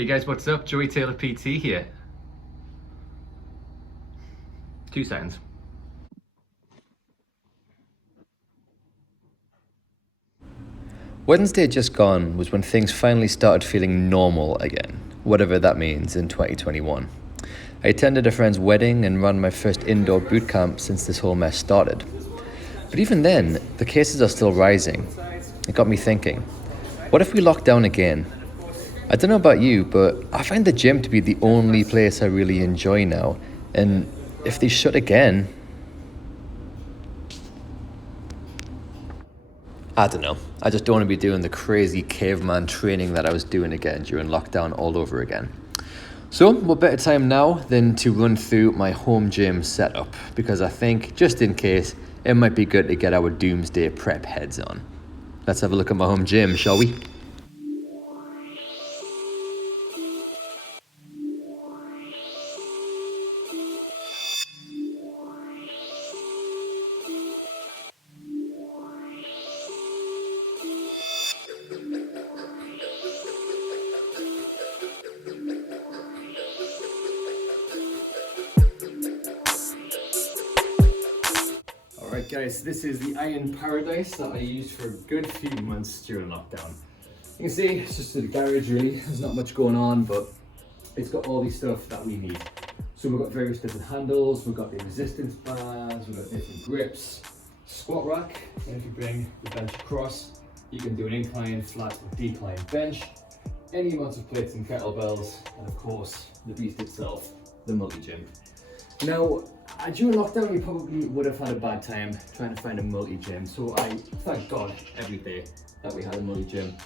Hey guys, what's up? Joey Taylor PT here. 2 seconds. Wednesday just gone was when things finally started feeling normal again, whatever that means in 2021. I attended a friend's wedding and ran my first indoor boot camp since this whole mess started. But even then, the cases are still rising. It got me thinking, what if we lock down again? I don't know about you, but I find the gym to be the only place I really enjoy now. And if they shut again, I don't know. I just don't want to be doing the crazy caveman training that I was doing again during lockdown all over again. So, what better time now than to run through my home gym setup, because I think, just in case, it might be good to get our doomsday prep heads on. Let's have a look at my home gym, shall we? Alright guys, this is the Iron Paradise that I used for a good few months during lockdown. You can see it's just a garage really, there's not much going on, but it's got all the stuff that we need. So we've got various different handles, we've got the resistance bands, we've got different grips, squat rack, and if you bring the bench across, you can do an incline, flat, or decline bench, any amounts of plates and kettlebells, and of course, the beast itself, the multi-gym. Now, during lockdown, we probably would have had a bad time trying to find a multi-gym, so I thank God every day that we had a multi-gym.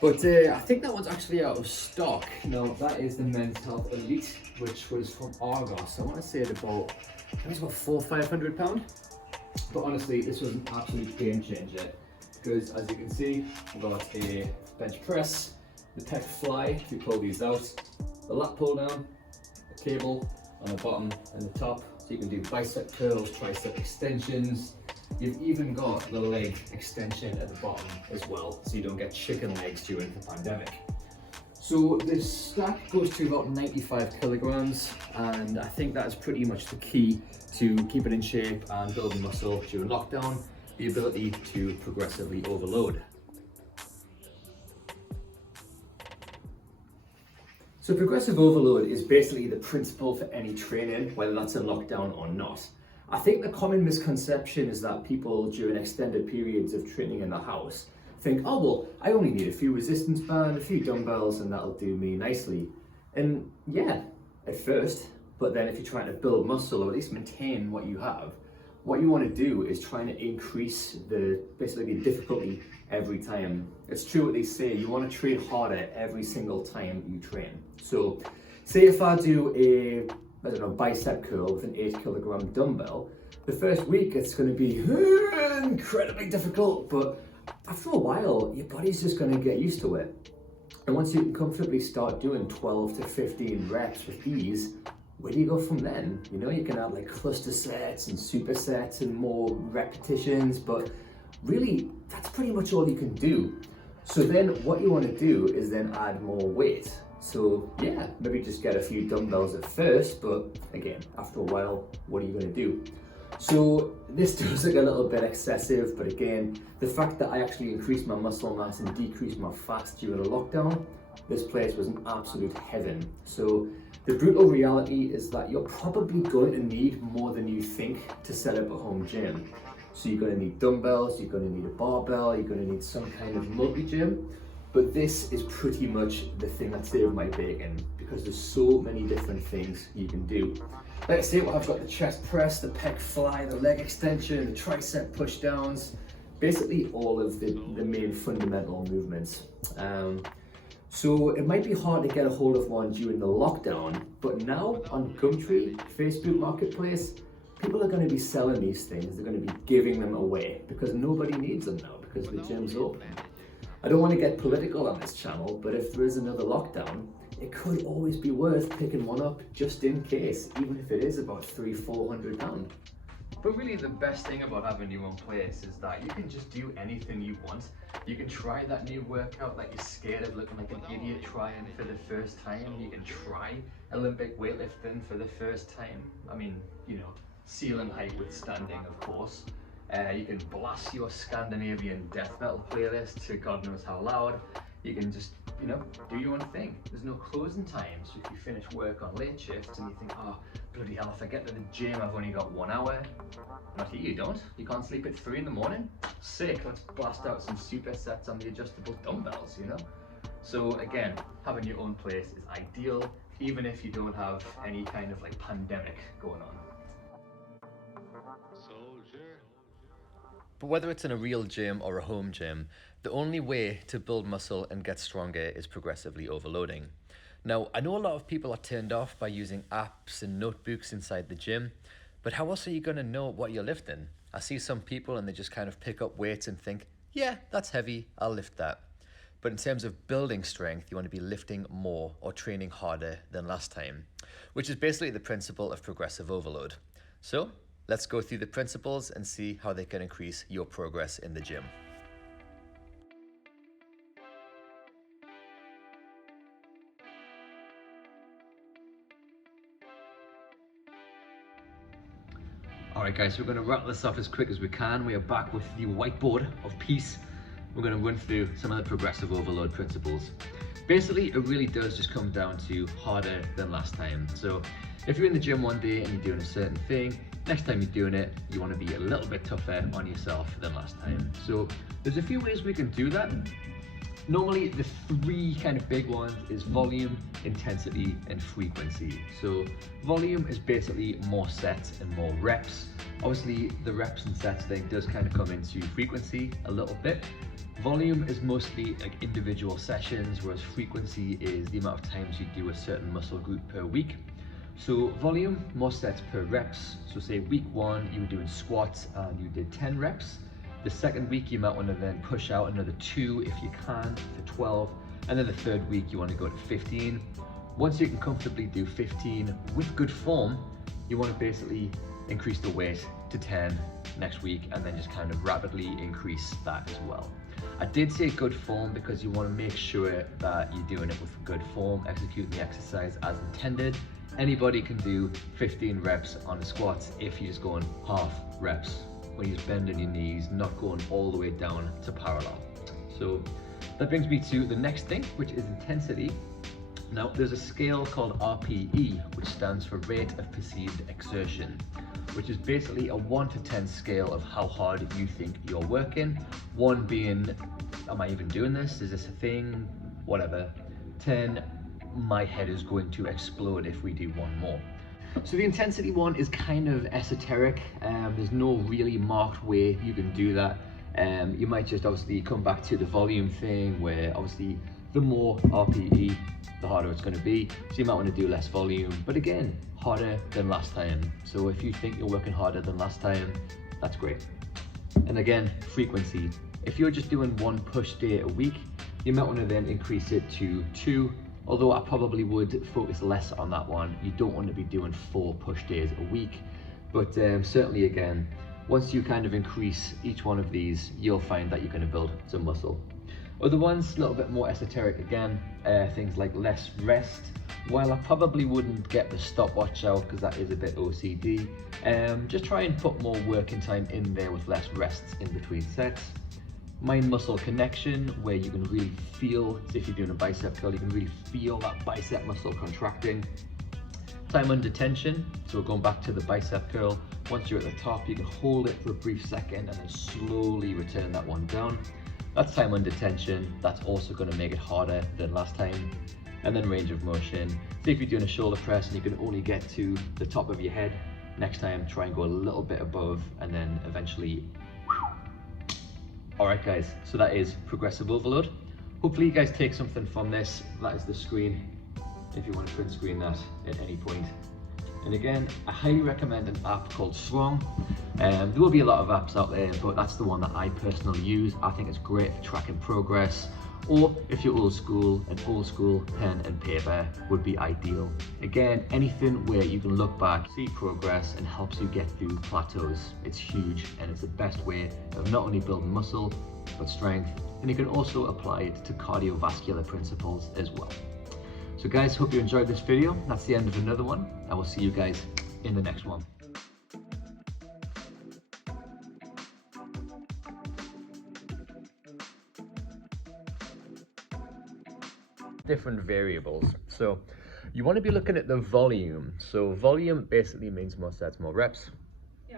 But I think that one's actually out of stock. Now, that is the Men's Health Elite, which was from Argos. I want to say it's about £400 or £500. But honestly, this was an absolute game changer, because as you can see, we've got a bench press, the pec fly, if you pull these out, the lat pull down, the cable on the bottom and the top, so you can do bicep curls, tricep extensions. You've even got the leg extension at the bottom as well, so you don't get chicken legs during the pandemic. So this stack goes to about 95 kilograms, and I think that's pretty much the key to keeping in shape and building muscle during lockdown, the ability to progressively overload. So progressive overload is basically the principle for any training, whether that's in lockdown or not. I think the common misconception is that people during extended periods of training in the house think, oh well, I only need a few resistance bands, a few dumbbells, and that'll do me nicely. And yeah, at first, but then if you're trying to build muscle or at least maintain what you have, what you want to do is trying to increase basically the difficulty every time. It's true what they say, you want to train harder every single time you train. So say if I do a bicep curl with an 8 kilogram dumbbell, the first week it's going to be incredibly difficult, but after a while your body's just going to get used to it. And once you can comfortably start doing 12 to 15 reps with these, where do you go from then? You know, you can have like cluster sets and supersets and more repetitions, but really that's pretty much all you can do. So then what you want to do is then add more weight. So yeah, maybe just get a few dumbbells at first, but again, after a while, what are you going to do? So this does look a little bit excessive, but again, the fact that I actually increased my muscle mass and decreased my fat during the lockdown, this place was an absolute heaven. So the brutal reality is that you're probably going to need more than you think to set up a home gym. So you're going to need dumbbells, you're going to need a barbell, you're going to need some kind of multi-gym. But this is pretty much the thing that saved my bacon, because there's so many different things you can do. Like I say, well, I've got the chest press, the pec fly, the leg extension, the tricep push downs, basically all of the main fundamental movements. So it might be hard to get a hold of one during the lockdown, but now on Gumtree, Facebook Marketplace, people are going to be selling these things. They're going to be giving them away because nobody needs them now because the gym's open. I don't want to get political on this channel, but if there is another lockdown, it could always be worth picking one up just in case, even if it is about £300-400. But really the best thing about having your own place is that you can just do anything you want. You can try that new workout that you're scared of looking like an idiot trying for the first time. You can try Olympic weightlifting for the first time. I mean, you know, ceiling height withstanding, of course. You can blast your Scandinavian death metal playlist to God knows how loud. You can just, you know, do your own thing. There's no closing time, so if you finish work on late shifts and you think, oh, bloody hell, if I get to the gym, I've only got 1 hour. Not here, you don't. You can't sleep at 3 in the morning? Sick, let's blast out some supersets on the adjustable dumbbells, you know? So again, having your own place is ideal, even if you don't have any kind of like pandemic going on. But whether it's in a real gym or a home gym, the only way to build muscle and get stronger is progressively overloading. Now, I know a lot of people are turned off by using apps and notebooks inside the gym, but how else are you going to know what you're lifting? I see some people and they just kind of pick up weights and think, yeah, that's heavy, I'll lift that. But in terms of building strength, you want to be lifting more or training harder than last time, which is basically the principle of progressive overload. So, let's go through the principles and see how they can increase your progress in the gym. Alright guys, so we're going to wrap this up as quick as we can. We are back with the whiteboard of peace. We're going to run through some of the progressive overload principles. Basically, it really does just come down to harder than last time. So if you're in the gym one day and you're doing a certain thing, next time you're doing it, you want to be a little bit tougher on yourself than last time. So there's a few ways we can do that. Normally, the 3 kind of big ones is volume, intensity, and frequency. So volume is basically more sets and more reps. Obviously, the reps and sets thing does kind of come into frequency a little bit. Volume is mostly like individual sessions, whereas frequency is the amount of times you do a certain muscle group per week. So volume, more sets per reps. So say week 1, you were doing squats and you did 10 reps. The second week, you might want to then push out another 2 if you can for 12. And then the third week, you want to go to 15. Once you can comfortably do 15 with good form, you want to basically increase the weight to 10 next week and then just kind of rapidly increase that as well. I did say good form because you want to make sure that you're doing it with good form, executing the exercise as intended. Anybody can do 15 reps on the squats if you're just going half reps, when you're just bending your knees, not going all the way down to parallel. So that brings me to the next thing, which is intensity. Now, there's a scale called RPE, which stands for rate of perceived exertion, which is basically a 1 to 10 scale of how hard you think you're working. 1 being, am I even doing this? Is this a thing? Whatever. 10, my head is going to explode if we do 1 more. So the intensity one is kind of esoteric. There's no really marked way you can do that. You might just obviously come back to the volume thing, where obviously the more RPE, the harder it's going to be. So you might want to do less volume, but again, harder than last time. So if you think you're working harder than last time, that's great. And again, frequency. If you're just doing 1 push day a week, you might want to then increase it to 2. Although I probably would focus less on that one. You don't want to be doing 4 push days a week. But certainly again, once you kind of increase each one of these, you'll find that you're going to build some muscle. Other ones, a little bit more esoteric again, things like less rest. While I probably wouldn't get the stopwatch out because that is a bit OCD, just try and put more working time in there with less rests in between sets. Mind muscle connection, where you can really feel, so if you're doing a bicep curl, you can really feel that bicep muscle contracting. Time under tension, so we're going back to the bicep curl. Once you're at the top, you can hold it for a brief second and then slowly return that one down. That's time under tension. That's also going to make it harder than last time. And then range of motion. So if you're doing a shoulder press and you can only get to the top of your head, next time try and go a little bit above and then eventually. Alright guys, so that is progressive overload. Hopefully you guys take something from this. That is the screen, if you want to print screen that at any point. And again, I highly recommend an app called Strong. There will be a lot of apps out there, but that's the one that I personally use. I think it's great for tracking progress. Or if you're old school, an old school pen and paper would be ideal. Again, anything where you can look back, see progress, and helps you get through plateaus. It's huge, and it's the best way of not only building muscle, but strength, and you can also apply it to cardiovascular principles as well. So guys, hope you enjoyed this video. That's the end of another one. I will see you guys in the next one. Different variables. So you want to be looking at the volume. So volume basically means more sets, more reps.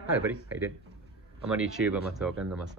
Hi buddy, how you doing? I'm on YouTube, I'm not talking to myself.